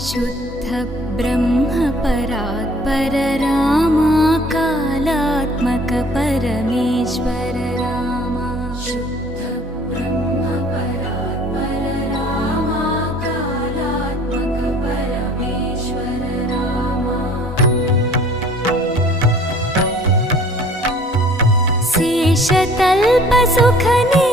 शुद्ध ब्रह्म परात्पर रामा कालात्मक परमेश्वर रामा शुद्ध ब्रह्म परात्पर रामा कालात्मक परमेश्वर रामा शेषतल्प सुखनि